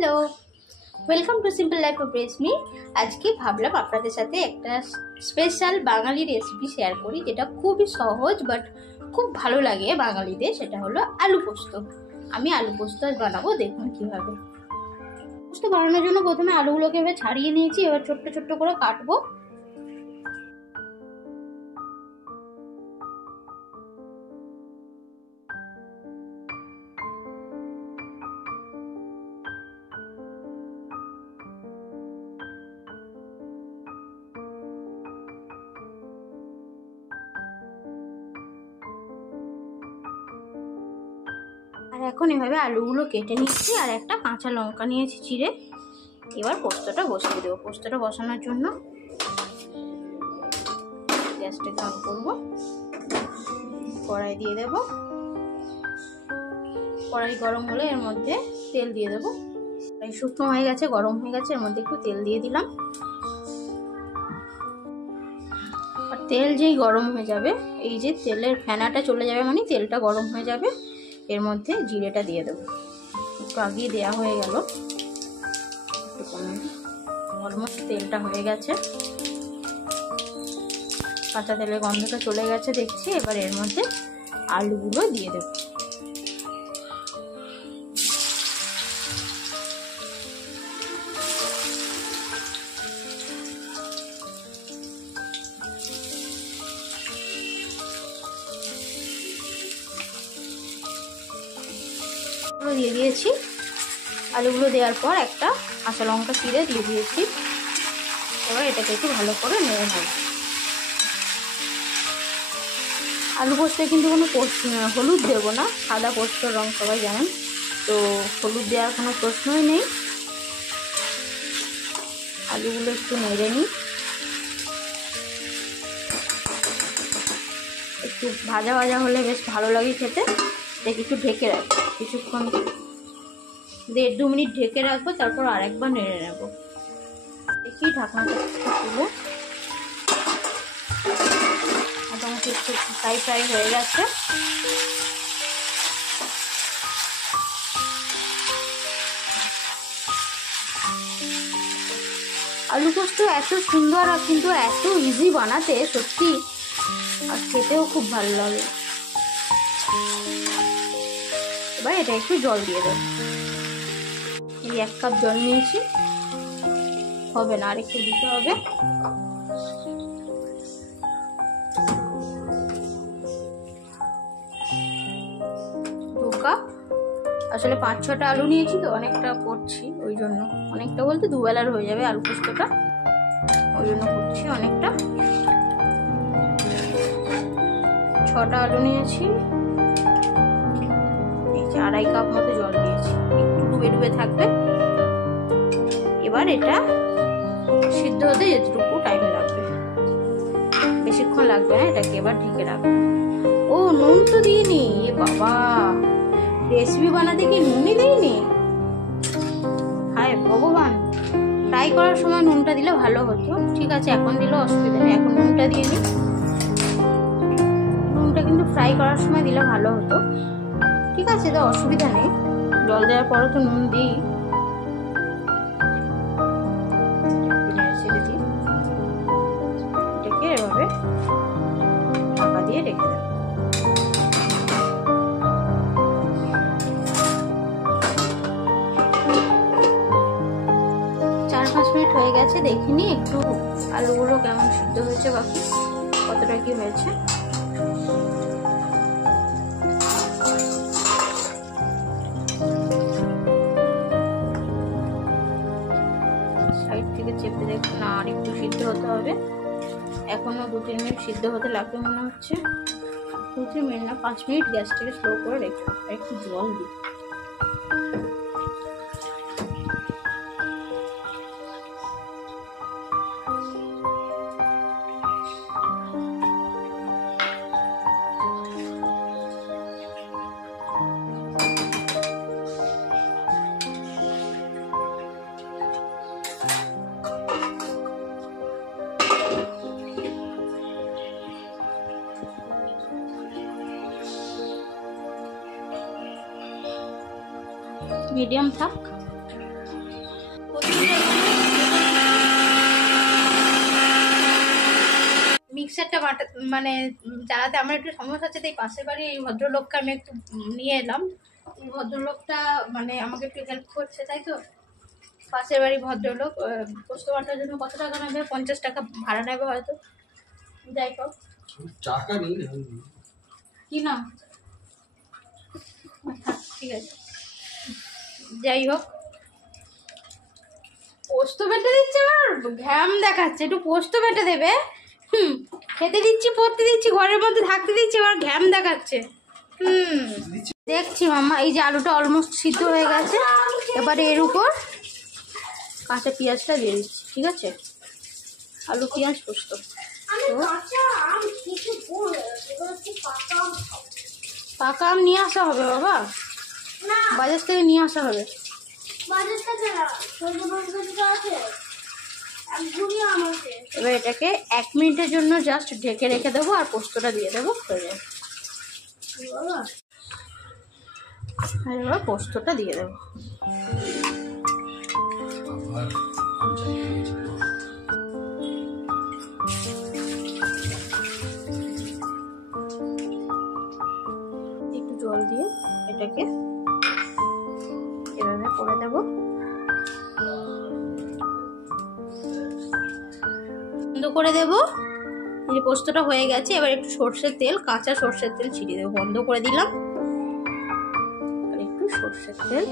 Hello, welcome to simple life of Reshmi. আজকে ভাবলাম আপনাদের সাথে একটা স্পেশাল বাঙালি রেসিপি শেয়ার করি, যেটা খুবই সহজ বাট খুব ভালো লাগে বাঙালিদের। সেটা হলো আলু পোস্ত। আমি আলু পোস্ত আজ বানাবো, দেখুন কিভাবে। পোস্ত বানানোর জন্য প্রথমে আলুগুলোকে এবার ছাড়িয়ে নিয়েছি, এবার ছোট্ট ছোট্ট করে কাটবো। আর এখন এভাবে আলুগুলো কেটে নিচ্ছি, আর একটা কাঁচা লঙ্কা নিয়েছি চিড়ে। এবার পোস্তটা বসিয়ে দেবো। পোস্তটা বসানোর জন্য গ্যাসটাকে অন করবো, কড়াই দিয়ে দেব। কড়াই গরম হলে এর মধ্যে তেল দিয়ে দেবো। কড়াই শুকনো হয়ে গেছে, গরম হয়ে গেছে, এর মধ্যে একটু তেল দিয়ে দিলাম। আর তেল যেই গরম হয়ে যাবে, এই যে তেলের ফেনাটা চলে যাবে, মানে তেলটা গরম হয়ে যাবে, এর মধ্যে জিরেটা দিয়ে দেবো। একটু আগেই দেওয়া হয়ে গেল, একটু কমে। অলমোস্ট তেলটা হয়ে গেছে, কাঁচা তেলের গন্ধটা চলে গেছে দেখছি। এবার এর মধ্যে আলুগুলো দিয়ে দেবো। দিয়ে দিয়েছি। আলুগুলো দেওয়ার পর একটা কাঁচা লঙ্কা চিড়ে দিয়ে দিয়েছি। এবার এটাকে একটু ভালো করে নেড়ে নেব। আলু পোস্তে কিন্তু কোনো হলুদ দেবো না, সাদা পোস্তর রং সবাই জানেন, তো হলুদ দেওয়ার কোনো প্রশ্নই নেই। আলুগুলো একটু নেড়ে নিই, একটু ভাজা ভাজা হলে বেশ ভালো লাগে খেতে। দেখি একটু ঢেকে রাখবো, কিছুক্ষণ 1-2 মিনিট ঢেকে রাখবো, তারপর আরেকবার নেড়ে নেবো। দেখি ঢাকনাটা তুলে, মোটামুটি একটু ফ্রাই হয়ে গেছে। আলু পোস্ত এত সুন্দর আর কিন্তু এত ইজি বানাতে, সত্যি, আর খেতেও খুব ভালো লাগে। এবার এটা একটু জল দিয়ে দেবো। এই 1 কাপ জল নিয়েছি, হবে না, আর একটু দিতে হবে। আসলে 5-6টা আলু নিয়েছি, তো অনেকটা করছি, ওই জন্য। অনেকটা বলতে 2 বেলার হয়ে যাবে আলু পোস্তটা, ওই জন্য করছি অনেকটা। 6টা আলু নিয়েছি, এই যে 2.5 কাপ মতো জল দিয়েছি, একটু ডুবে ডুবে থাকবে। এবার এটা সিদ্ধ হতে যেটুকু টাইম লাগবে, বেশিক্ষণ লাগবে না। এটাকে এবার ঢেকে রাখবো। ও, নুন তো দিইনি, এ বাবা, রেসিপি বানাতে কি নুনই দিইনি? হায় ভগবান, ফ্রাই করার সময় নুনটা দিলে ভালো হতো। ঠিক আছে, এখন দিলেও অসুবিধা নেই, এখন নুনটা দিয়ে নিই। নুনটা কিন্তু ফ্রাই করার সময় দিলে ভালো হতো। ঠিক আছে, তো অসুবিধা নেই, জল দেওয়ার পরও তো নুন দিই। এটাকে এভাবে ঢাকা দিয়ে রেখে দেব। 4-5 মিনিট হয়ে গেছে, দেখিনি একটু আলুগুলো কেমন সিদ্ধ হয়েছে, বাকি কতটা কি হয়েছে। সাইড থেকে চেপে দেখুন, আর একটু সিদ্ধ হতে হবে। এখনো 2-3 মিনিট সিদ্ধ হতে লাগবে মনে হচ্ছে। 2-3 মিনিট না, 5 মিনিট গ্যাসটাকে স্লো করে রেখে একটু জল দিই। মিডিয়াম থাক, মিক্সারটা মানে চালাতে আমার একটু সমস্যা আছে, তাই পাশের বাড়ি এই ভদ্রলোককে আমি একটু নিয়ে এলাম। এই ভদ্রলোকটা মানে আমাকে একটু হেল্প করছে, তাই তো। পাশের বাড়ি ভদ্রলোক পোস্ত বাটার জন্য কত টাকা নেবে? 50 টাকা ভাড়া নেবে হয়তো। যাই হোক, টাকা নেই কি না, ঠিক আছে, যাই হোক, পোস্ত বেটে দিচ্ছে, আবার ঘ্যাম দেখাচ্ছে, একটু পোস্ত বেটে দেবে। খেতে দিচ্ছি, পড়তে দিচ্ছি, ঘরের মধ্যে থাকতে দিচ্ছি, আবার ঘ্যাম দেখাচ্ছে। দেখছি মাম্মা, এই যে আলুটা অলমোস্ট সিদ্ধ হয়ে গেছে, এবারে এর উপর কাঁচা পেঁয়াজটা দিয়ে দিচ্ছি, ঠিক আছে? আলু পেঁয়াজ পোস্ত। পাকা আম নিয়ে আসা হবে বাবা, বাজার থেকে নিয়ে আসা হবে। এবার এটাকে 1 মিনিটের জন্য জাস্ট ঢেকে রেখে দেবো, আর পোস্তটা দিয়ে দেবো, হয়ে যাবে। এবার পোস্তটা দিয়ে দেবো। একটু জল দিয়ে এটাকে এভাবে করে দেবো, বন্ধ করে দেবো। এই পোস্তটা হয়ে গেছে, এবার একটু সর্ষের তেল, কাঁচা সর্ষের তেল ছিটিয়ে দেবো। বন্ধ করে দিলাম, আর একটু সর্ষের তেল